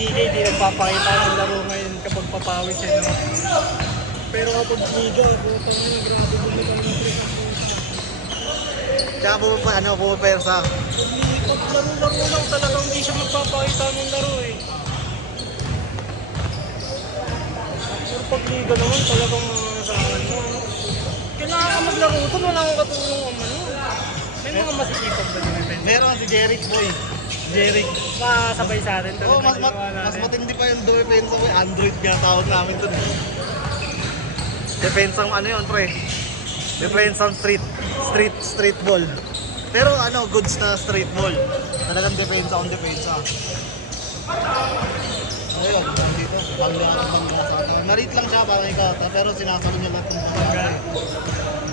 GK, di nagpapakita ng laro ngayon kapag papawis eh, no? Pero kapag liga, buto na yung grabe bumitaw ng presa. Tsaka pumapersa. Pag laro-laro lang talagang hindi siya magpapakita ng laro eh. Pero pag liga naman talagang sa ano. Kailangan ka maglaro ito, wala akong katulong ang ano. May mga masisipag ba din? Meron si Jeric boy. Jeric. Masabay sa atin. Oo, mas matindi pa yung depensa boy. Android nga tawag namin dun. Depensang ano yun pre. Depensang street ball. Pero ano, goods na street ball. Talagang depensa on depensa. Ayun, dito. Bangga sa atin. Narit lang siya parang ikaw. Pero sinasalo niya lahat ng bangga.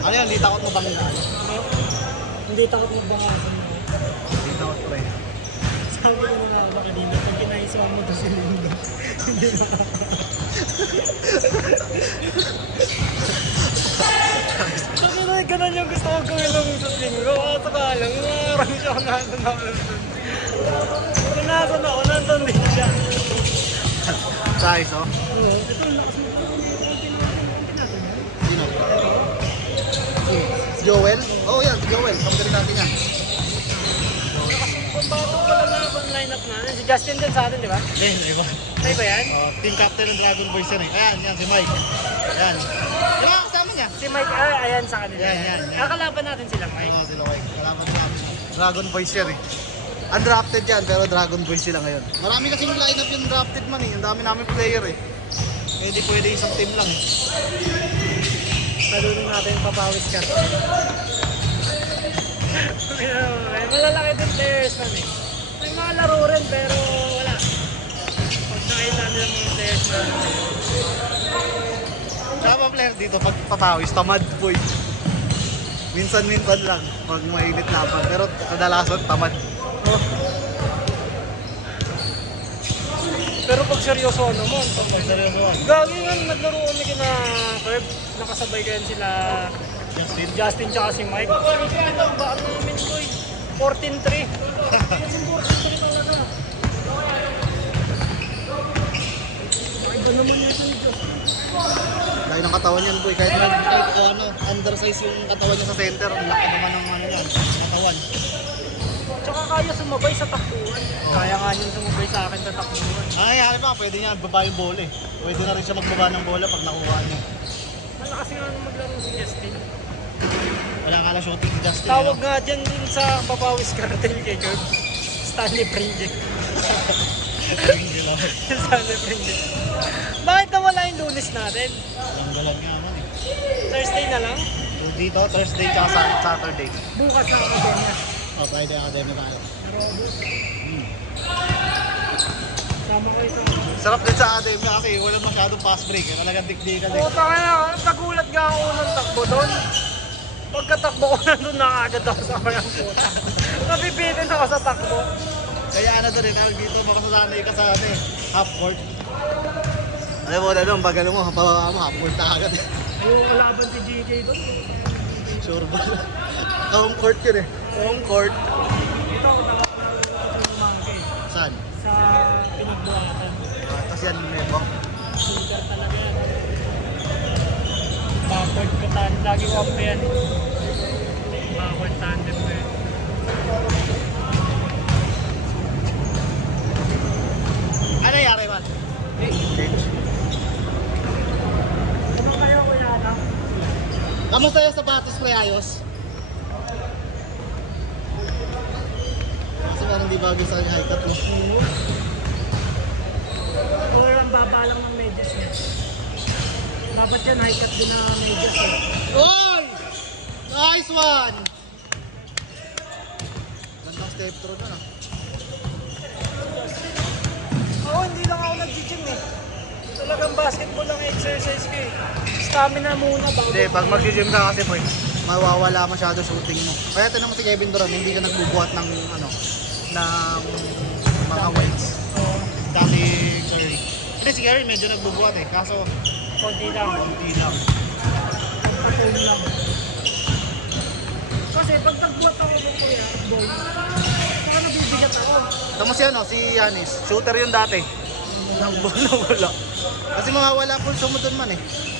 Ano yun, hindi takot mo bangga. Hindi takot mo bangga. Hindi takot pre. Sabi ko na nga ako kanina, pag kinaisuan mo ito si Lindo. Hindi na. Sabi na, ganun yung gusto ko gawin ng sa linggo. Kaso ka lang, marami siya ako nandun ako nandun. Kung nasan ako, nandun din siya. Size, oh. Oo, ito ang lakas mo. Sino? Si Joel? Oo, yan, si Joel. Kampirin natin yan. Kung bago pala na ang line-up natin, si Justin din sa atin, di ba? Hindi, iba. Ay ba yan? Team captain ng Dragon Boys yan eh. Ayan, yan, si Mike. Ayan. Yung mga kasama niya. Si Mike, ayan sa kanila. Yan. Kakalaban natin sila, Mike. Oo, sila Mike. Kalaban namin. Dragon Boys yan eh. Undrafted yan, pero Dragon Boys sila ngayon. Marami kasing line-up yung drafted man eh. Ang dami namin player eh. Hindi pwede isang team lang eh. Salunin natin yung papawis ka. May malalaki din players man eh. May mga laro rin pero wala. Pag nakita nila mga players na Tsaka mga player dito, pag papawis, tamad boy. Minsan-minsan lang, pag mainit laban. Pero kadalasan, tamad. oh. Pero pag seryoso naman, Pag seryoso ka. gagi nga naglaro kami kina Herb, nakasabay kayo sila Justin tsaka si Mike. Ang baan namin ko eh. 14-3. Kasi 14-3 talaga. Iba naman yun yung Justin. Laki ng katawan yan boy. Kahit undersize yung katawan niya sa center, ang laki naman ng ano yan, katawan. Tsaka kaya sumabay sa takbuhan. Kaya nga niyang sumabay sa akin sa takbuhan. Nangyayari pa, pwede niya baba yung bola eh. Pwede na rin siya magbaba ng bola pag nakuha niya. Malakas nga maglaro si Justin. Wala nga lang shooting si Justin. Tawag nga dyan din sa papawis cartel kay Curb. Stanley Pringle. Stanley Pringle. Bakit nawala yung Lunes natin? Langgalan nga naman eh. Thursday na lang? So dito, Thursday tsaka Saturday. Bukas na Academia. Friday Academy tayo. Sama ko ito. Sarap din sa Academy kasi wala masyadong fast break. Talagang dikdikan eh. Puta ka na, nagulat nga ako ng takbo doon. Pagkatakbo ko nandun na agad ako sa kanyang puta. Nabibitin ako sa takbo. Kaya ano doon eh, dito makasasanay ka sa half court. Alam mo na doon, pag alam mo, pabawa mo, half court na agad eh. Yung kalaban si GK doon. Sure ba? Home court yun eh. Home court. Ito ako nalaman yung Monkey. Saan? Sa pinagbuhatan. Tapos yan, Memo. Shooter talaga yan. Backward ka tandem. Lagi ko up yan. Backward tandem ko yan. Ano nangyari man? Ano kayo kuya Adam? Kamusta yung sapatos ko ayos? Kasi parang di bago sa high cut mo. Or ang baba lang ng medyas niya. Dapat yan high cut din na medyas eh. Oy! Nice one! Gandang step through na. Oo, hindi lang ako nag-gym eh. Talagang basketball lang exercise ko eh. Stamina muna bago. Hindi, pag mag-gym ka kasi boy, mawawala masyado shooting mo. Kaya tinan mo si Kevin Durant, hindi ka nagbubuhat ng ano, ng mga weights. Oo, Dati Curry. Hindi si Curry medyo nagbubuhat eh, kaso konti lang. konti lang. Pagpatuloy lang. Kasi pag nagbuhat ako ng kuya, boy, saka nabibigat ako. Tama si ano, si Yanis, shooter yun dati. Nawala. Kasi mawawala pulso mo dun man eh.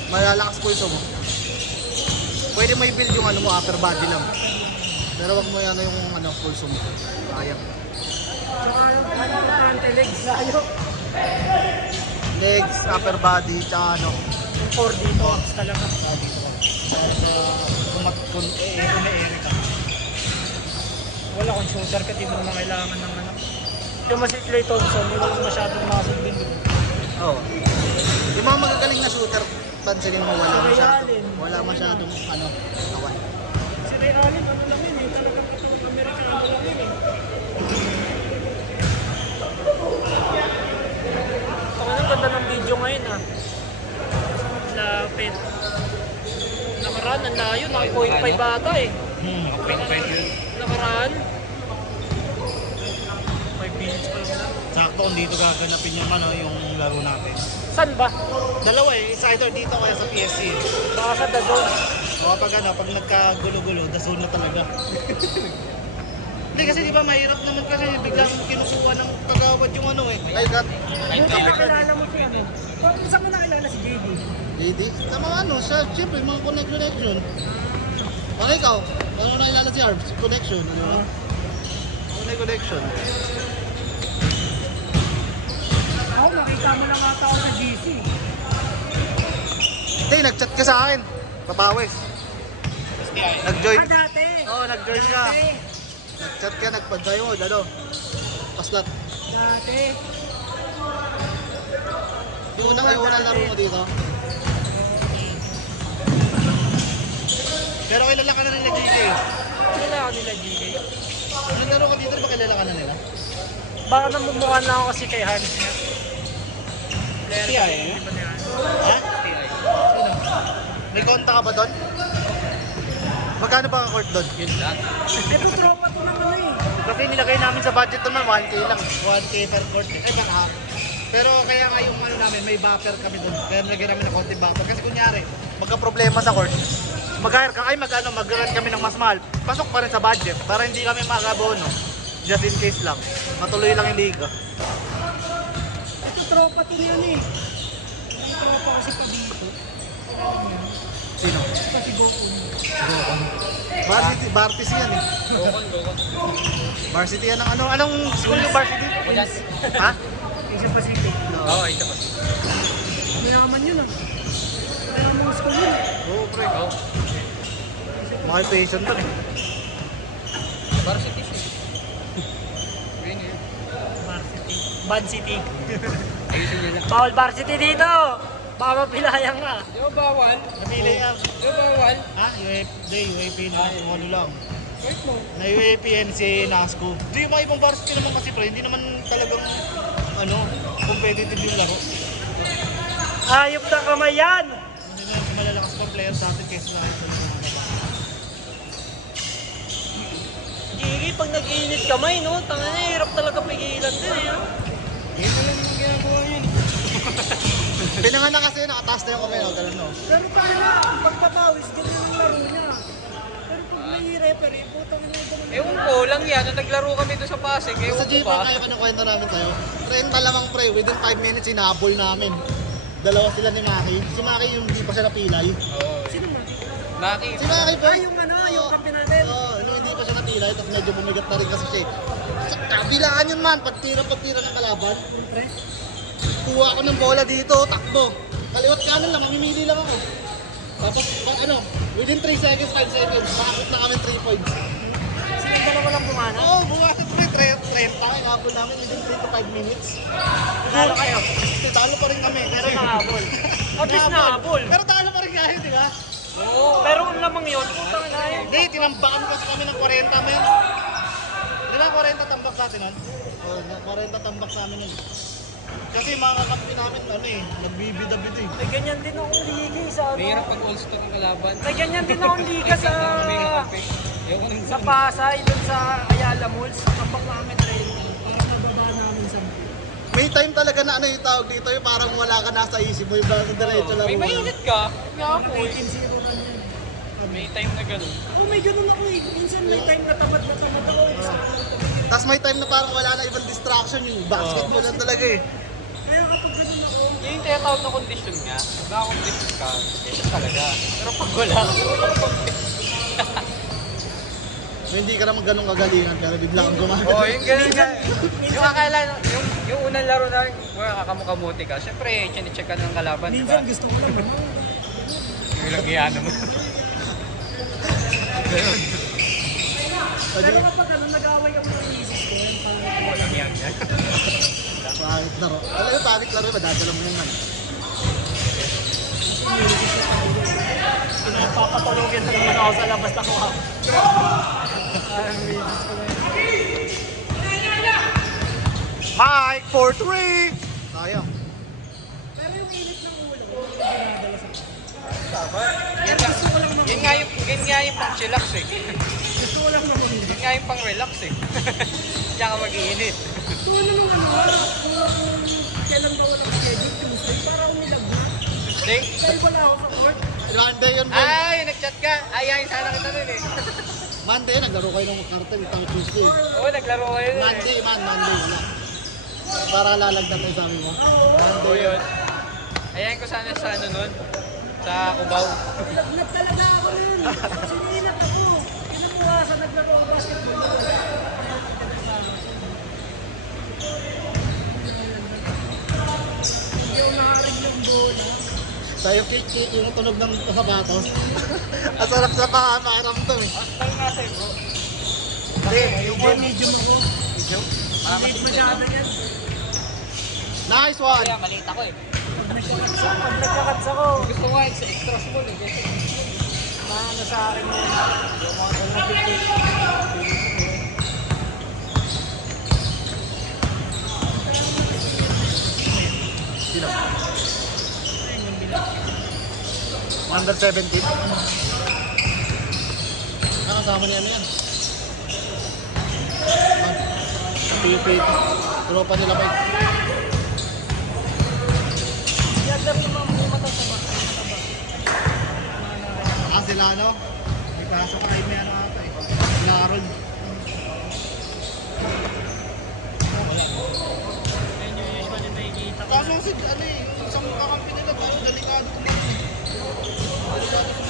Malalakas pulso mo. Pwede may build yung ano mo, upper body lang. Pero wag mo yan yung ano, pulso mo. Sayang. Tsaka yung importante, legs tayo. Legs, upper body, tsaka ano. Yung 4 dito, talaga. Kung ka. Wala kung shooter ka, di mo naman kailangan ng ano. Yung mas si Clay Thompson, yung walang masyadong muscle din. Oo. Yung mga magagaling na shooter, pansinin mo wala masyadong ano, kawan. Si Ray Allen, ano lang yun eh, talagang katulong Amerikano lang yun eh. Ang ganda ng video ngayon ah. Lapit. Nakaraan, ang layo, naka 0.5 bata eh. Nakaraan. 5 minutes pa lang. Sakto kung dito gaganapin yung ano, yung laro natin. Saan ba? Dalawa eh, isa either dito kaya sa PSC. Baka sa The Zone. O pag ano, pag nagkagulo-gulo, dasun na talaga. Hindi kasi di ba mahirap naman kasi biglang kinukuha ng kagawad yung ano eh. Ay God. Yung nakilala mo siya ano? Saan mo nakilala si JD? JD? Sa mga ano, syempre mga connection. Ano ikaw? Ano nakilala si Arbs? Connection, ano ba? Connection. Ako, nakita mo lang ata ako sa GC. Hindi, nag-chat ka sa akin. Papawis. Nag-join. Dati! Oo, nag-join ka. Dati! Nag-chat ka, nagpa-join mo, ano? Paslat. Dati! Yung unang laro mo dito. Pero kilala ka na nila GK. Kilala ko nila GK. Naglaro ka dito, ba kilala ka na nila? Baka namumukha na ako kasi kay Hans. TI eh? Ha? Sino? May konta ka ba doon? Magkano ba ka-court doon? Yun lang. Ito tropa to naman eh. Kasi nilagay namin sa budget naman, 1K lang. 1K per court. Eh, baka. Pero kaya nga yung ano namin, may buffer kami doon. Kaya nilagay namin ng konting buffer. Kasi kunyari, magka-problema sa court, mag-hire ka, mag-run kami ng mas mahal. Pasok pa rin sa budget para hindi kami makabono. Just in case lang. Matuloy lang yung liga. Ito tropa to yan eh. May tropa kasi pa dito. Sino? Kasi Gokun. Varsity yan eh. Varsity yan ng ano? Anong school yung varsity? Ha? Asia Pacific. Oo, ito pa. Mayaman yun ah. Mayaman school yun. Oo, pre. Oo. Mahal patient doon eh. Varsity eh. Ayun yun. Varsity. Bad City. Ayusin nyo lang. Bawal Varsity dito! Baka mapilayan ka. Di ba bawal? Napili yan. Di ba bawal? Ha? UAP na yung ano lang. Wait mo. Na UAP yan si NASCO. Hindi yung mga ibang varsity naman kasi pre, hindi naman talagang ano, competitive yung laro. Ayop na kamay yan! Hindi na yung malalakas pang player sa atin kaysa sa atin. Gigi, pag nag-iinit kamay, no? Tanga na, hirap talaga pigilan din eh. No? Ito lang yung ginagawa yan. Pinanganak kasi nakataas na yung kamay, no? Ganun, no? Pero parang pagpapawis, ganyan ang laro niya. Pero pag may referee, putang na ito. Ewan ko lang yan. Nung naglaro kami doon sa Pasig. Sa Ewan ko G-Park ba? kayo kwento namin sa'yo. 30 lamang pre, within 5 minutes inabol namin. Dalawa sila ni Maki. Si Maki yung hindi pa siya napilay. Oo. Sino man? Maki. Si Maki po. Yung ano, yung kampi natin. Oo, nung hindi pa siya napilay, tapos medyo bumigat na rin kasi siya. Sa kabilaan yun man, pagtira ng kalaban. Press? Kuha ako ng bola dito, takbo. Kaliwat kanan lang, mamimili lang ako. Tapos, ano, within 3 seconds, 5 seconds, makakot na kami 3 points. Sino yung dalawa lang bumana? Oo, bukas pre, 30 inabol namin within 3 to 5 minutes. Talo kayo. Talo pa rin kami. Pero nahabol. At least nahabol. Pero talo pa rin kayo, di ba? Oo. Pero kung lamang yun, putang na yun. Hindi, tinambakan kasi kami ng 40 men. Di ba 40 tambak natin nun? Oo, 40 tambak namin nun. Kasi mga kakampi namin, ano eh, nagbibida-bid eh. May ganyan din akong liga sa ano. Mahirap pag all-star ang kalaban. May ganyan din akong liga sa... Ewan ko sa Pasay, dun sa Ayala Malls. Tambak namin training. Parang nababa namin sa... May time talaga na ano yung tawag dito, yung parang wala ka nasa isip mo, yung parang diretso lang. May mainit ka. Kaya ako eh. 18-0 na yan. May time na gano'n. Oh, may ganun ako eh. Minsan may time na tamad ako eh. Tapos may time na parang wala na ibang distraction, yung basketball lang talaga eh. Kaya Yung tinatawag na condition nga, naka-condition ka, condition talaga. Pero pag wala, So, hindi ka naman ganun kagalingan pero bigla kang gumagano. oh, yung ganun nga. Yung akala, yung unang laro na, kakamukamuti ka. Siyempre, chine-check ka ng kalaban, di ba? Minsan gusto ko naman. Yung lagyan mo. Pero kapag ano, nag-away ka mo ng misis ko, yung pangit. Walang yan. Pangit laro. Alam mo, pangit laro, madadala mo yung man. Papatulogin na naman ako sa labas na kuha. Mike, 4-3! Tayo. Pero yung init ng ulo, dinadala sa Yun nga yung pang chillax eh. gusto ko lang naman yun. Yun nga yung pang relax eh. Diyan ka mag-iinit. So ano naman kung kailan ba walang schedule, Tuesday, para umilag na. Ding? Dahil wala ako sa court. Monday yun, boy. Ay, nag-chat ka. Ayayin sana kita nun eh. Monday, naglaro kayo ng kartel. Itang Tuesday. Oo, naglaro kayo nun eh. Monday, Monday. Wala. Para lalagdag tayo sa amin mo. Oo Monday yun. Ayayin ko sana sa ano nun. Sa Cubao. Lagnat talaga ako nun. Sinilat ako. Kinabukasan, naglaro ako basketball. Hindi ako nakarig ng bola. Sa'yo, kiki, yung tunog ng sapatos. Ang sarap sa pakaramdam eh. Hostel nga sa'yo bro. Hindi, Medium ako. Hindi masyado yan. Nice one! Kaya maliit ako eh. Pag nagkakats ako, Gusto ko nga sa extra small eh. Kasi maano sa akin yun. Yung mga pipit. Sino? Under 17. Nakasama niya ano yan? Pipit. Tropa nila pa. Yagdar yung mga mata sa baka. Sila ano? May pasok ka may ano ata eh. Sila Harold. Ayun yung usually nakikita ko. Kaso si ano eh, yung isang kakampi nila tayo, delikado ko naman eh.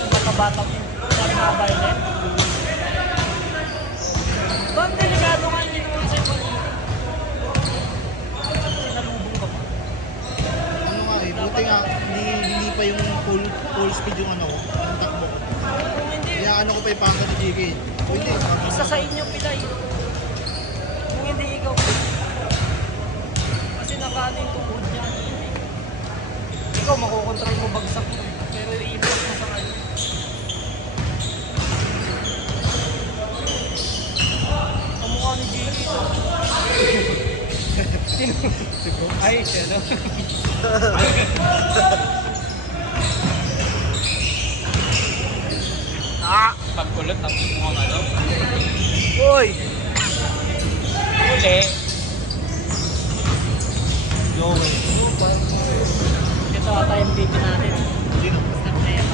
Bata-batang mga violent. Bang delikado nga hindi naman sa'yo kanina. Sinalubong ka pa. Ano nga eh, buti nga, hindi pa yung full speed yung ano ko, yung takbo ko. Kaya ano ko pa yung pangkat ni JK. O hindi, Isa sa inyo pilay. Kung hindi ikaw. Kasi nakaano yung tuhod niya. Ikaw makokontrol mo bagsak mo. Pero i-block mo sa kanya. Kamukha ni JK ito. ay, siya no. Pagkulot tapos mukhang ano. Uy! Uli. No way. Ito ata yung baby natin. Sino? Step na yan.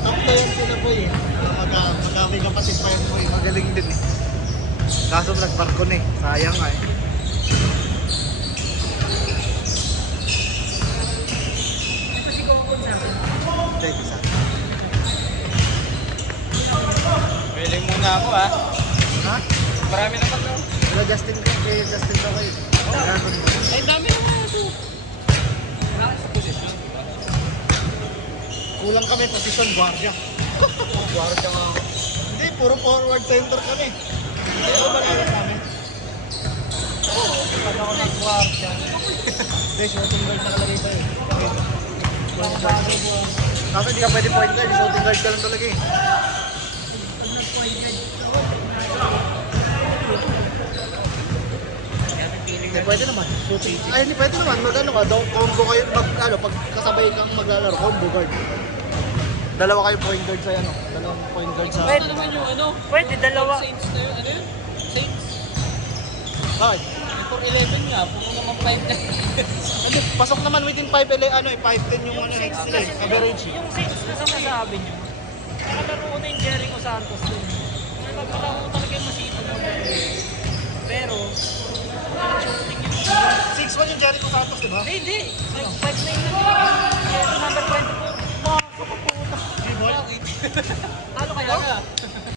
Takto yan sila po eh. Magkakay kapatid pa yan po eh. Magaling din eh. Kaso nagbarko na eh. Sayang nga eh. Ito si Goku concert. Hindi, isa. Feeling muna ako ha. Ha? Marami naman no. Wala Justin ka, kay Justin ka kayo. Gagawin mo. Ay, dami naman ito. Marami sa posisyon. Kulang kami, position guardia. Guardia nga ako. Hindi, puro forward center kami. Hindi ako malala sa amin. Pag ako nag-guardia. Hindi, shooting guard nakalagay tayo. Nakabagay ko. Kaso hindi ka pwede point guard, shooting guard ka lang talaga eh. Pag nag-point guard. Hindi, pwede naman. Shooting. Ay, hindi pwede naman. Mag-ano ka, combo kayo, pag kasabay kang maglalaro, combo guard. Dalawa kayo point guard sa ano? Dalawang point guard sa... Ito naman yung ano. Pwede, dalawa. Saints na yun. Ano yun? Saints. Bakit? For 11 nga. Puno naman 5 na. Ano, pasok naman within 5'10 yung ano next nila eh, average. Yung Saints na sinasabi nyo, nakalaro ko na yung Jericho Santos dun. Naglaro talaga yung masipag mo. Pero, Jericho Santos, di ba? Hindi. 5'9 na number 24. G-Boy? Halo kayo?